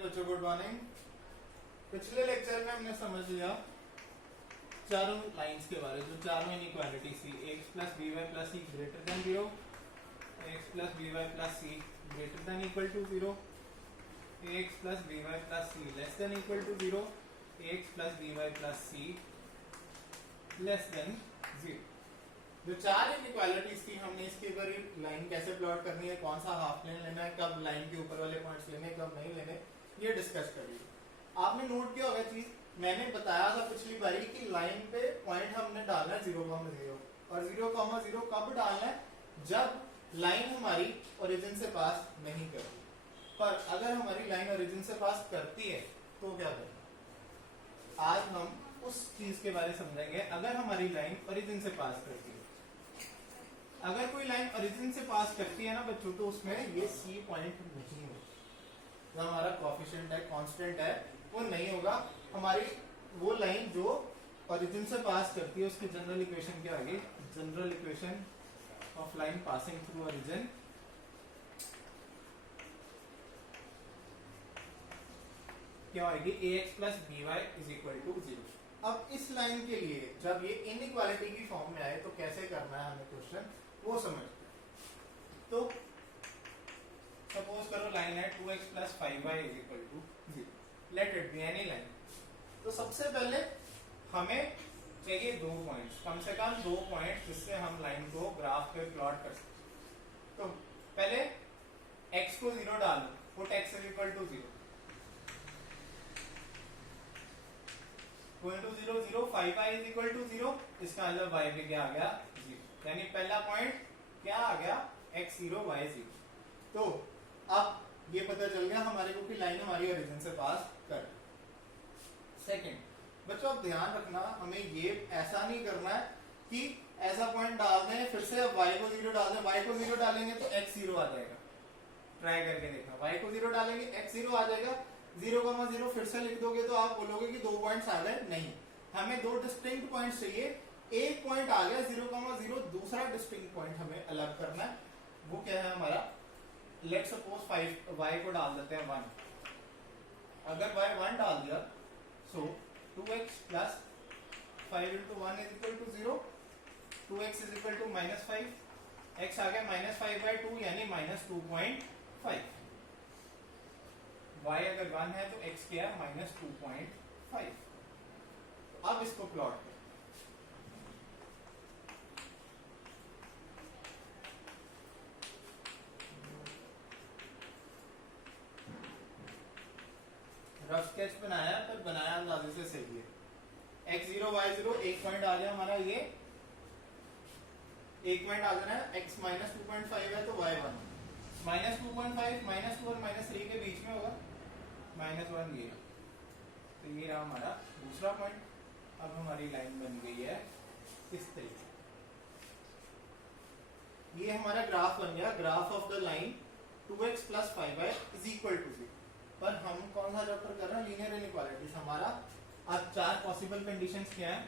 बच्चों good morning. पिछले lecture में हमने समझ लिया चारों लाइंस के बारे में, जो चारों इनइक्वालिटी थी, x plus b y plus c greater than 0, x plus b y plus c greater than equal to 0, x plus b y plus c less than equal to 0, x plus b y plus c less than 0। जो चार inequalities थी, हमने इसके ऊपर line कैसे plot करनी है, कौन सा हाफ प्लेन लेना है, कब लाइन के ऊपर वाले पॉइंट्स लेने, कब नहीं लेने, ये डिस्कस कर लिया। आपने नोट किया होगा चीज, मैंने बताया था पिछली बारी कि लाइन पे पॉइंट हमने डालना है 0,0 और 0,0 कब डालना है, जब लाइन हमारी ओरिजिन से पास नहीं करती। पर अगर हमारी लाइन ओरिजिन से पास करती है तो क्या करना, आज हम उस चीज के बारे में समझेंगे। अगर हमारी लाइन ओरिजिन से पास करती है, अगर कोई लाइन ओरिजिन से पास करती है ना बच्चों, तो उसमें ये सी पॉइंट नहीं होगा, जो हमारा कोएफिशिएंट है, कांस्टेंट है, वो नहीं होगा। हमारी वो लाइन जो ओरिजिन से पास करती है उसकी जनरल इक्वेशन क्या होगी, general equation of line passing through origin क्या होगी, ax plus b y is equal to 0। अब इस लाइन के लिए जब ये इनइक्वालिटी की फॉर्म में आए तो कैसे करना है हमें क्वेश्चन, वो समझते हैं। तो सपोज करो लाइन है 2x plus 5y is equal to 0, let it be any line. तो सबसे पहले हमें चाहिए दो पॉइंट्स, कम से कम दो पॉइंट्स, जिससे हम लाइन को ग्राफ पे प्लॉट कर सकते। तो पहले x को 0 डाल दो, put x is equal to 0, equal to 0 0, 5y is equal to 0, इसका मतलब y भी क्या आ गया 0, यानी पहला पॉइंट क्या आ गया x 0 y 0। तो अब ये पता चल गया हमारे को कि लाइन हमारी ओरिजिन से पास कर। सेकंड बच्चों, अब ध्यान रखना, हमें ये ऐसा नहीं करना है कि ऐसा पॉइंट डाल दें फिर से y को 0 डाल दें, y को 0 डालेंगे तो x 0 आ जाएगा, ट्राई करके देखना, y को 0 डालेंगे x 0 आ जाएगा, 0,0 फिर से लिख दोगे तो आप बोलोगे कि दो पॉइंट्स आ गए, नहीं, हमें दो डिस्टिंक्ट पॉइंट्स चाहिए। एक पॉइंट आ गया 0,0, दूसरा डिस्टिंक्ट पॉइंट हमें अलग करना है, वो क्या है हमारा, लेट सपोज 5 y को डाल देते हैं 1। अगर y 1 डाल दिया so 2x plus 5 into 1 is equal to 0, 2x इज इक्वल टू -5, x आ गया -5/2 यानी -2.5। y अगर 1 है तो x क्या है -2.5। अब इसको प्लॉट करें, रफ स्केच बनाया पर बनाया अंदाजे से सही है। x0 y0 एक पॉइंट आ गया हमारा, ये एक पॉइंट आ जाना है, x -2.5 है तो y1 -2.5 -2 और -3 के बीच में होगा, -1 ये, तो ये रहा हमारा दूसरा पॉइंट। अब हमारी लाइन बन गई है इस तरीके, ये हमारा ग्राफ बन गया, graph of the line 2x plus 5y is equal to 0। पर हम कौन सा चैप्टर कर रहे हैं, लीनियर इनइक्वालिटीज। हमारा अब चार पॉसिबल कंडीशंस क्या है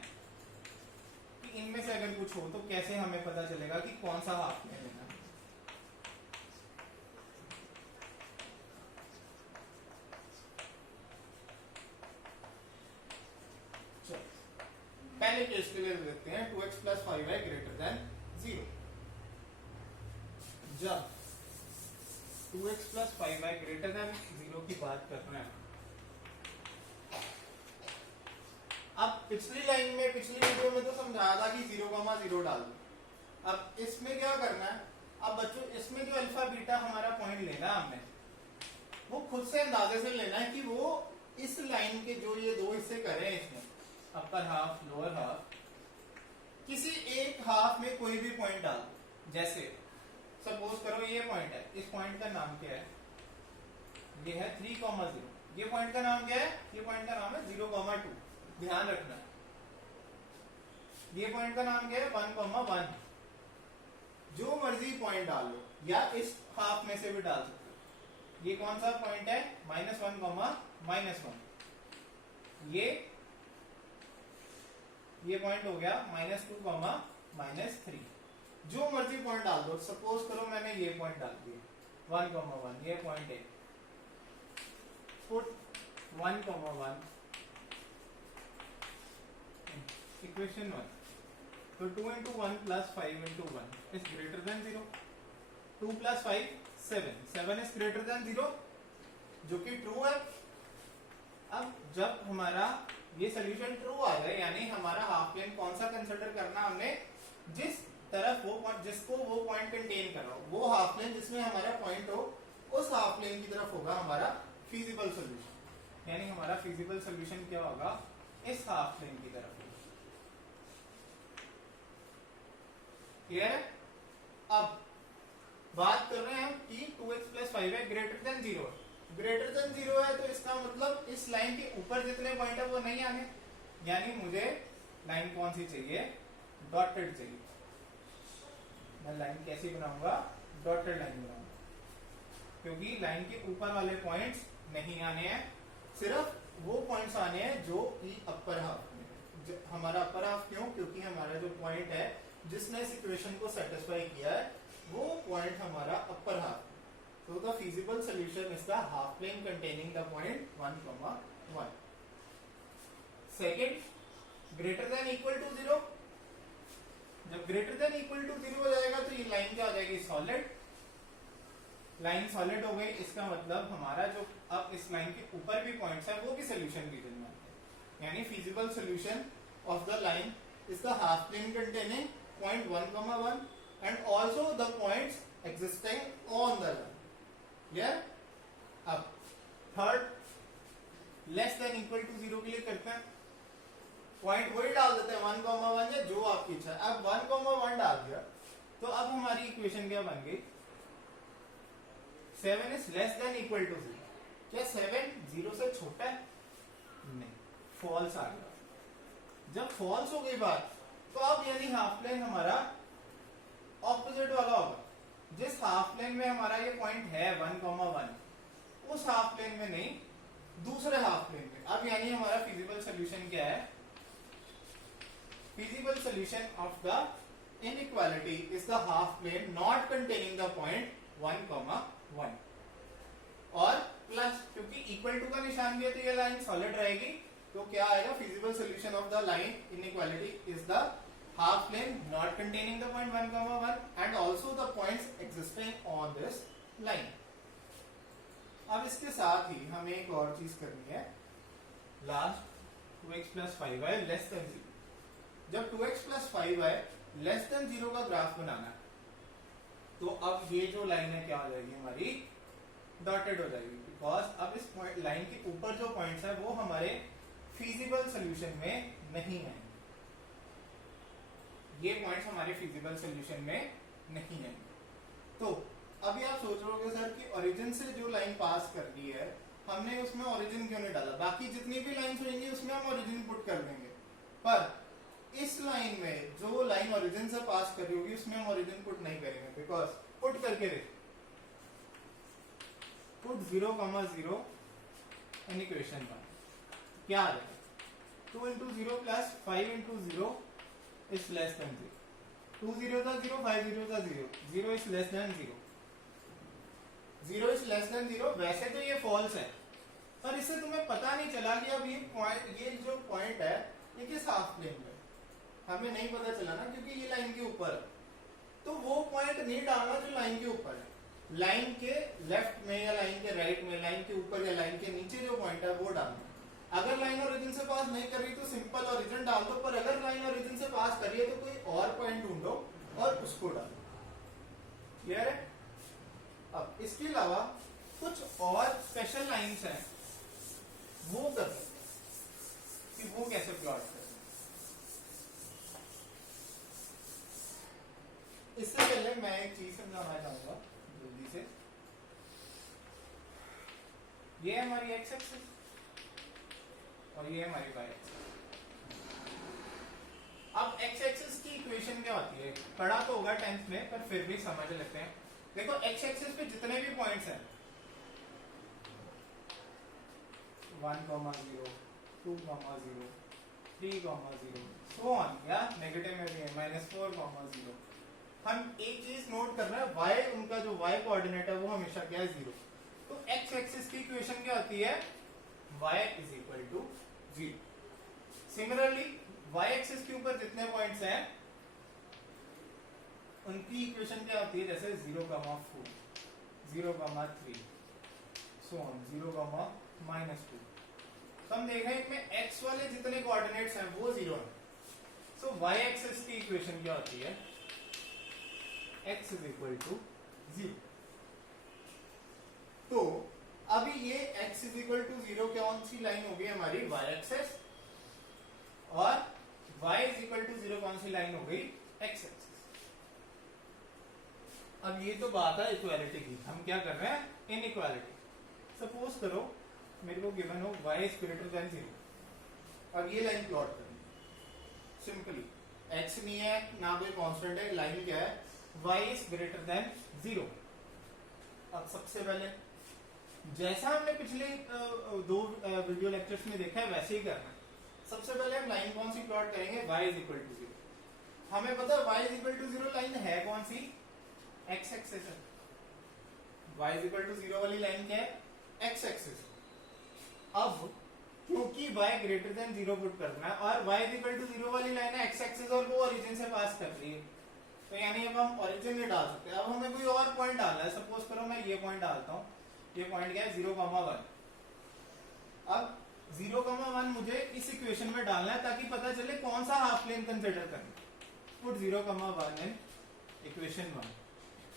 कि इनमें से अगर कुछ हो तो कैसे हमें पता चलेगा कि कौन सा हाफ में लेना है। चलो पहले केस के लिए देखते हैं, 2x plus 5y greater than 0। जब 2x plus 5y greater than 0 की बात कर रहे हैं, अब पिछली लाइन में, पिछली वीडियो में तो समझाया था कि 0,0 डाल दो। अब इसमें क्या करना है, अब बच्चों इसमें जो अल्फा बीटा हमारा पॉइंट लेना है हमने, वो खुद से अंदाजे से लेना है कि वो इस लाइन के जो ये दो हिस्से कर रहे हैं, इसमें अपर हाफ लोअर हाफ, किसी एक हाफ में कोई भी पॉइंट डाल दो। जैसे सपोज करो ये पॉइंट है, इस पॉइंट का नाम क्या है, ये है 3,0। ये पॉइंट का नाम क्या है, ये पॉइंट का नाम है 0,2। ध्यान रखना, ये पॉइंट का नाम क्या है 1,1। जो मर्जी पॉइंट डाल लो, या इस हाफ में से भी डाल सकते हो। ये कौन सा पॉइंट है, -1, -1। ये पॉइंट हो गया -2, -3। जो मर्जी पॉइंट डाल दो, सपोज करो मैंने ये पॉइंट डाल दिया 1,1, ये पॉइंट है। Put 1, 1 equation 1. तो 2 into 1 plus 5 into 1 is greater than 0. 2 plus 5 7. 7 is greater than 0, जो कि ट्रू है. अब जब हमारा ये सोल्यूशन ट्रू आ जाए, यानी हमारा हाफ प्लेन कौन सा कंसिडर करना हमने, जिस तरफ वो पॉइंट, जिसको वो पॉइंट कंटेन कर रहा हो, वो हाफ प्लेन जिसमें हमारा पॉइंट हो, उस हाफ प्लेन की तरफ होगा हमारा फिजिबल सोल्यूशन. यानी हमारा फिजिबल सोल्यूशन क्या होगा, इस हाफ प्लेन की तरफ. क्लियर है? अब बात कर रहे हैं हम कि 2x + 5y greater than 0. Greater than 0 है तो इसका मतलब इस लाइन के ऊपर जितने पॉइंट है वो नहीं आने, यानी मुझे लाइन कौन सी चाहिए, डॉटेड चाहिए. मैं लाइन कैसी बनाऊंगा, डॉटेड लाइन बनाऊंगा, क्योंकि लाइन के ऊपर वाले पॉइंट्स नहीं आने हैं, सिर्फ वो पॉइंट्स आने हैं जो कि अपर हाफ में. हमारा अपर हाफ क्यों, क्योंकि हमारा जो पॉइंट है जिसने इस इक्वेशन को सेटिस्फाई किया है, वो पॉइंट हमारा upper half. So the feasible solution is the half plane containing the point 1, 1. Second, greater than equal to 0. जब greater than equal to 0 हो जाएगा तो ये लाइन क्या हो जाएगी, सॉलिड. लाइन सॉलिड हो गई, इसका मतलब हमारा जो अब इस लाइन के ऊपर भी पॉइंट्स है वो भी सोल्यूशन रीजन में आते हैं. यानी feasible solution of the line is the half plane containing point 1, 1 and also the points existing on the line. Yeah? अब third, less than equal to 0 के लिए करते हैं, पॉइंट वही डाल देते हैं 1, 1 या जो आपकी इच्छा है. अब 1, 1 डाल दिया तो अब हमारी इक्वेशन क्या बन गई, 7 is less than equal to 0. क्या 7 0 से छोटा है, नहीं, फॉल्स आ गया. जब फॉल्स हो गई बात, तो अब यानी हाफ प्लेन हमारा ऑपोजिट वाला होगा. जिस हाफ प्लेन में हमारा ये पॉइंट है 1, 1, उस हाफ प्लेन में नहीं, दूसरे हाफ प्लेन में. अब यानी हमारा फिजिबल सोल्यूशन क्या है, feasible solution of the inequality is the half plane not containing the point 1, 1 और प्लस, क्योंकि इक्वल टू का निशान भी है तो ये लाइन सॉलिड रहेगी. तो क्या आएगा, feasible solution of the line inequality is the half plane not containing the point 1, 1 and also the points existing on this line. अब इसके साथ ही हमें एक और चीज करनी है, last 2x + 5y less than 0. जब 2x + 5y लेस देन 0 का ग्राफ बनाना है, तो अब ये जो लाइन है क्या हो जाएगी, हमारी डॉटेड हो जाएगी. बिकॉज अब इस पॉइंट लाइन के ऊपर जो पॉइंट्स है वो हमारे फिजिबल सोल्यूशन में नहीं है. ये पॉइंट्स हमारे फिजिबल सोल्यूशन में नहीं है. तो अभी आप सोच रहे हो सर कि ओरिजिन से जो लाइन पास कर रही है, हमने उसमें ओरिजिन क्यों नहीं डाला, बाकी जितनी भी लाइंस होंगी उसमें हम ओरिजिन पुट कर देंगे, पर इस लाइन में जो लाइन ओरिजिन से पास कर रही होगी उसमें हम ओरिजिन पुट नहीं करेंगे. बिकॉज पुट करके देख, पुट 0, 0 इन इक्वेशन 1 क्या आ जाएगा, 2 into 0 plus 5 into 0 is less than 0. 2 0 था 0, 5 0 था 0. 0 is less than 0. 0 is less than 0. वैसे तो ये फॉल्स है, पर इससे तुम्हें पता नहीं चला कि अब ये जो पॉइंट है ये किस हाफ प्लेन में, हमें नहीं पता चला ना, क्योंकि ये लाइन के ऊपर है. तो वो पॉइंट नहीं डालना जो लाइन के ऊपर है. लाइन के लेफ्ट में या लाइन के राइट में, लाइन के ऊपर या लाइन के नीचे जो पॉइंट है वो डालना. अगर लाइन ओरिजिन से पास नहीं कर रही तो सिंपल ओरिजिन डाल दो, पर अगर लाइन ओरिजिन से पास कर रही है तो कोई और पॉइंट ढूंढो और उसको डालो. क्लियर है? अब इसके अलावा कुछ और स्पेशल लाइंस हैं, वो कर कि वो कैसे प्लॉट करें. इससे पहले मैं एक चीज समझाना चाहूंगा जल्दी से. ये हमारी एक्स एक्सिस और ये हमारी वाई एक्सिस. अब एक्स एक्सिस की इक्वेशन क्या होती है, पढ़ा तो होगा 10th में, पर फिर भी समझ लेते हैं. देखो एक्स एक्सिस पे जितने भी पॉइंट्स हैं 1, 0, 2, 0, 3, 0 सो ऑन, या नेगेटिव में भी है -4, 0. हम एक चीज नोट कर रहे हैं, y उनका जो y कोऑर्डिनेट है वो हमेशा क्या है 0. तो एक्स एक्सिस की इक्वेशन क्या होती है, y is equal to 0। Similarly y axis के ऊपर जितने पॉइंट्स हैं उनकी इक्वेशन क्या होती है, जैसे 0,4, 0,3, सो ऑन 0,-2। तो हम देख रहे हैं इनमें x वाले जितने कोऑर्डिनेट्स हैं वो 0 है। सो y एक्सिस की इक्वेशन क्या होती है, x इज इक्वल टू 0। तो अभी ये x इज इक्वल टू 0 कौन सी लाइन होगी हमारी, y एक्सिस, और y इज इक्वल टू 0 कौन सी लाइन हो गई, x एक्सिस। अब ये तो बात है इक्वालिटी की, हम क्या कर रहे हैं, इनइक्वालिटी। सपोज करो मेरे को गिवन हो y इज ग्रेटर देन 0। अब ये लाइन प्लॉट करनी सिंपली, x नहीं है ना कोई कांस्टेंट है, लाइन क्या है, y इज ग्रेटर देन 0। अब सबसे पहले जैसा हमने पिछले 2 वीडियो लेक्चर्स में देखा है वैसे ही करना है। सबसे पहले हम लाइन कौन सी प्लॉट करेंगे, y इज इक्वल टू 0। हमें पता है y is equal to 0 line है कौन सी, x एक्सिस है। y इज इक्वल टू 0 वाली लाइन क्या है, x एक्सिस। अब क्योंकि y ग्रेटर देन 0 पुट करना है और y इज इक्वल टू 0 वाली लाइन है x एक्सिस और वो ओरिजिन से पास कर रही है, तो यानी अब हम ओरिजिन में डाल सकते हैं। अब हमें कोई और पॉइंट डालना है, सपोज करो मैं ये पॉइंट डालता हूँ, ये पॉइंट क्या है 0,1। अब 0,1 मुझे इस इक्वेशन में डालना है ताकि पता चले कौन सा हाफ प्लेन कंसीडर करना। Put 0,1 in equation 1।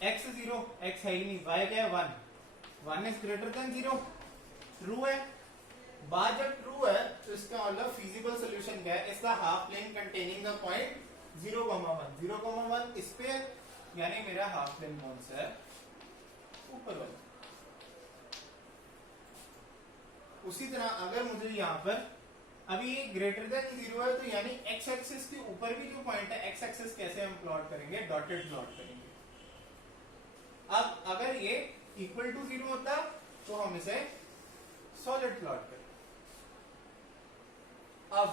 x 0, x है ही नहीं, y क्या है 1, 1 इज ग्रेटर देन 0, ट्रू है। बात जब ट्रू है तो इसका मतलब फिजिबल सोल्यूशन क्या है, इसका half plane containing the point 0,1, 0,1 इस पे, यानी मेरा हाफ प्लेन कौन सा है, ऊपर वाला। उसी तरह अगर मुझे यहाँ पर अभी ये ग्रेटर देन 0 है तो यानी x एक्सिस के ऊपर भी जो पॉइंट है, x एक्सिस कैसे हम प्लॉट करेंगे, डॉटेड प्लॉट करेंगे। अब अगर ये इक्वल टू 0 होता तो हम इसे सॉलिड प्लॉट करें। अब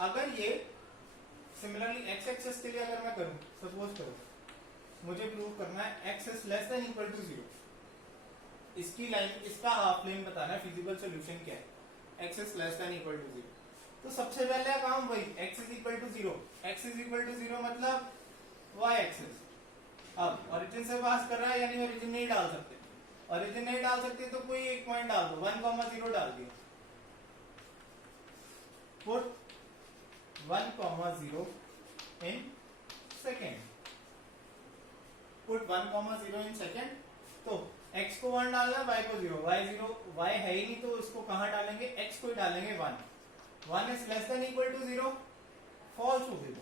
अगर ये सिमिलरली x एक्सिस के लिए अगर मैं करूं, सपोज करो मुझे प्रूव करना है x is less than equal to 0, इसकी लाइन, इसका हाफ प्लेन बताना है, फिजिबल सॉल्यूशन क्या है, x is less than equal to 0। तो सबसे पहले काम वही, x is equal to 0, x is equal to 0 मतलब y एक्सिस। अब ओरिजिन से पास कर रहा है यानी ओरिजिन नहीं डाल सकते, ओरिजिन नहीं डाल सकते तो कोई एक पॉइंट डाल दो, 1,0 डाल दिया। Put 1,0 in second, put 1,0 in second. तो x को 1 डालना है, y को 0, y है ही नहीं तो इसको कहां डालेंगे, x को ही डालेंगे 1। 1 is less than equal to 0, false हो गई,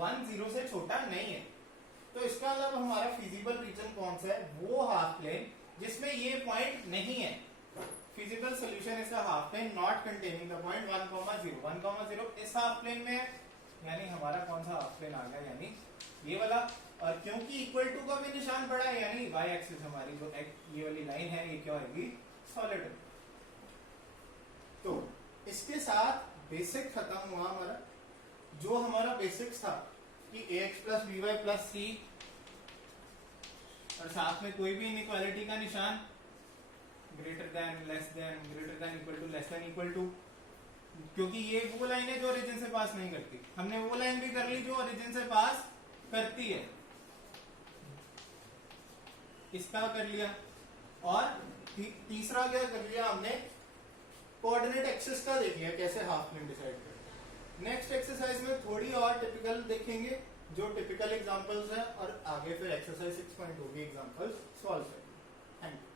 1 0 से छोटा नहीं है। तो इसका मतलब हमारा फिजिबल रीजन कौन सा है, वो हाफ प्लेन जिसमें ये पॉइंट नहीं है। फिजिबल सॉल्यूशन इसका half plane not containing the point 1,0, 1,0 इस हाफ प्लेन में है, यानी हमारा कौन सा हाफ प्लेन आ गया, यानी ये वाला। और क्योंकि इक्वल टू का भी निशान पड़ा है यानी y एक्सिस हमारी जो ये वाली लाइन है ये क्या होगी, सॉलिड। तो इसके साथ बेसिक खत्म हुआ हमारा। जो हमारा बेसिक्स था कि ax plus by plus c और साथ में कोई भी इनइक्वालिटी का निशान, greater than, less than, greater than equal to, less than equal to, क्योंकि ये वो लाइन है जो ओरिजिन से पास नहीं करती। हमने वो लाइन भी कर ली जो ओरिजिन से पास करती है, इसका कर लिया। और तीसरा क्या कर लिया हमने, कोऑर्डिनेट एक्सिस का देख लिया कैसे हाफ प्लेन डिसाइड करें। नेक्स्ट एक्सरसाइज में थोड़ी और टिपिकल देखेंगे, जो टिपिकल एग्जांपल्स हैं, और आगे फिर एक्सरसाइज 6 होगी एग्जांपल्स सॉल्व करेंगे। Thank you.